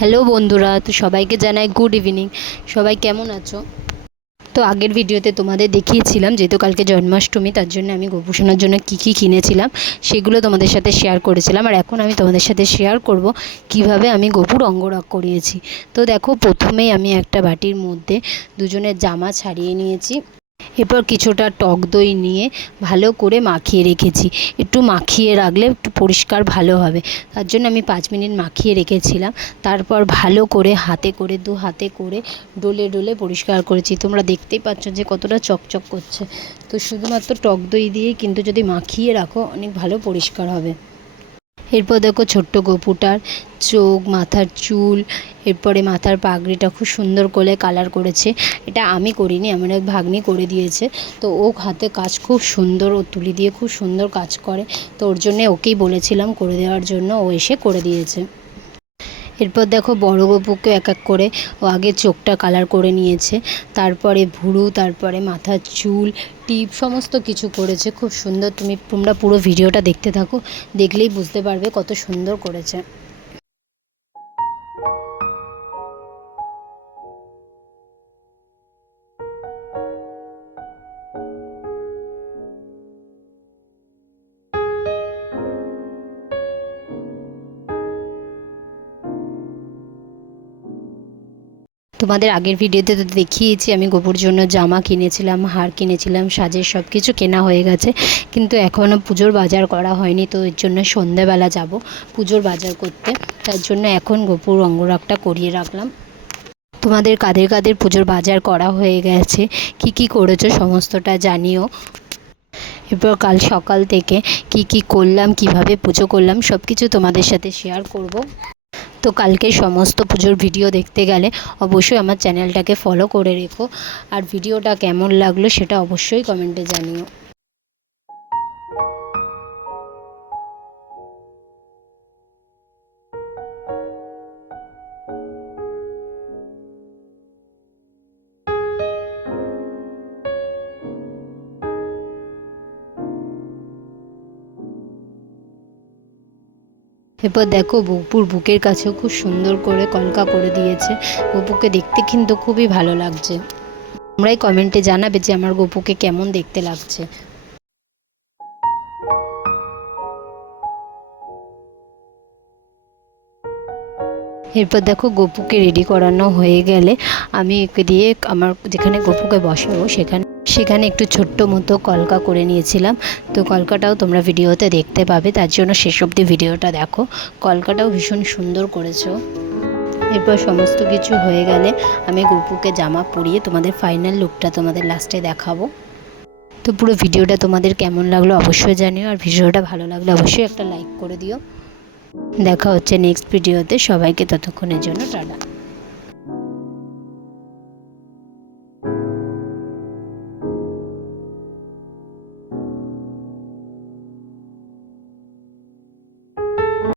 Hello বন্ধুরা, তো সবাইকে জানাই গুড ইভিনিং সবাই কেমন আছো? তো আগের ভিডিওতে তোমাদের দেখিয়েছিলাম যেহেতু কালকে জন্মাষ্টমী, তার জন্য আমি গোপুষণার জন্য কী কী কিনেছিলাম সেগুলো তোমাদের সাথে শেয়ার করেছিলাম। আর এখন আমি তোমাদের সাথে শেয়ার করব কীভাবে আমি গোপুর অঙ্গরাগ করিয়েছি। তো দেখো, প্রথমেই আমি একটা বাটির মধ্যে দুজনের জামা ছাড়িয়ে নিয়েছি। এরপর কিছুটা টক দই নিয়ে ভালো করে মাখিয়ে রেখেছি। একটু মাখিয়ে রাখলে একটু পরিষ্কার ভালো হবে। তার জন্য আমি পাঁচ মিনিট মাখিয়ে রেখেছিলাম। তারপর ভালো করে হাতে করে, দু হাতে করে ডলে ডলে পরিষ্কার করেছি। তোমরা দেখতেই পাচ্ছ যে কতটা চকচক করছে। তো শুধুমাত্র টক দই দিয়েই কিন্তু যদি মাখিয়ে রাখো, অনেক ভালো পরিষ্কার হবে। এরপর দেখো ছোট্ট গপুটার চোখ, মাথার চুল, এরপরে মাথার পাগড়িটা খুব সুন্দর করে কালার করেছে। এটা আমি করিনি, আমার এক ভাগ্নি করে দিয়েছে। তো ও হাতে কাজ খুব সুন্দর, ও তুলি দিয়ে খুব সুন্দর কাজ করে। তো ওর জন্যে ওকেই বলেছিলাম করে দেওয়ার জন্য ও এসে করে দিয়েছে। এরপর দেখো বড় গপুকে এক এক করে ও আগে চোখটা কালার করে নিয়েছে, তারপরে ভুরু, তারপরে মাথার চুল, টিপ, সমস্ত কিছু করেছে। খুব সুন্দর, তুমি, তোমরা পুরো ভিডিওটা দেখতে থাকো, দেখলেই বুঝতে পারবে কত সুন্দর করেছে। তোমাদের আগের ভিডিওতে তো দেখিয়েছি, আমি গোপুর জন্য জামা কিনেছিলাম, হার কিনেছিলাম, সাজের সব কিছু কেনা হয়ে গেছে। কিন্তু এখনও পুজোর বাজার করা হয়নি, তো এর জন্য সন্ধেবেলা যাব পুজোর বাজার করতে। তার জন্য এখন গোপুর অঙ্গরাগটা করিয়ে রাখলাম। তোমাদের কাদের কাদের পুজোর বাজার করা হয়ে গেছে, কি কি করেছ সমস্তটা জানিও। এরপর কাল সকাল থেকে কি কি করলাম, কীভাবে পুজো করলাম সব কিছু তোমাদের সাথে শেয়ার করব। তো কালকে সমস্ত পুজোর ভিডিও দেখতে গেলে অবশ্যই আমার চ্যানেলটাকে ফলো করে রেখো। আর ভিডিওটা কেমন লাগল সেটা অবশ্যই কমেন্টে জানিও। এরপর দেখো বপুর বুকের কাছেও খুব সুন্দর করে কলকা করে দিয়েছে। গপুকে দেখতে কিন্তু খুবই ভালো লাগছে। তোমরাই কমেন্টে জানাবে যে আমার গপুকে কেমন দেখতে লাগছে। এরপর দেখো গপুকে রেডি করানো হয়ে গেলে আমি একে দিয়ে আমার যেখানে গপুকে বসাবো সেখানে সেখানে একটু ছোট্ট মতো কলকা করে নিয়েছিলাম। তো কলকাটাও তোমরা ভিডিওতে দেখতে পাবে, তার জন্য শেষ অবধি ভিডিওটা দেখো। কলকাটাও ভীষণ সুন্দর করেছ। এরপর সমস্ত কিছু হয়ে গেলে আমি গপুকে জামা পরিয়ে তোমাদের ফাইনাল লুকটা তোমাদের লাস্টে দেখাবো। তো পুরো ভিডিওটা তোমাদের কেমন লাগল অবশ্যই জানিও, আর ভিডিওটা ভালো লাগলে অবশ্যই একটা লাইক করে দিও। দেখা হচ্ছে নেক্সট ভিডিওতে, সবাইকে ততক্ষণের জন্য টাটা।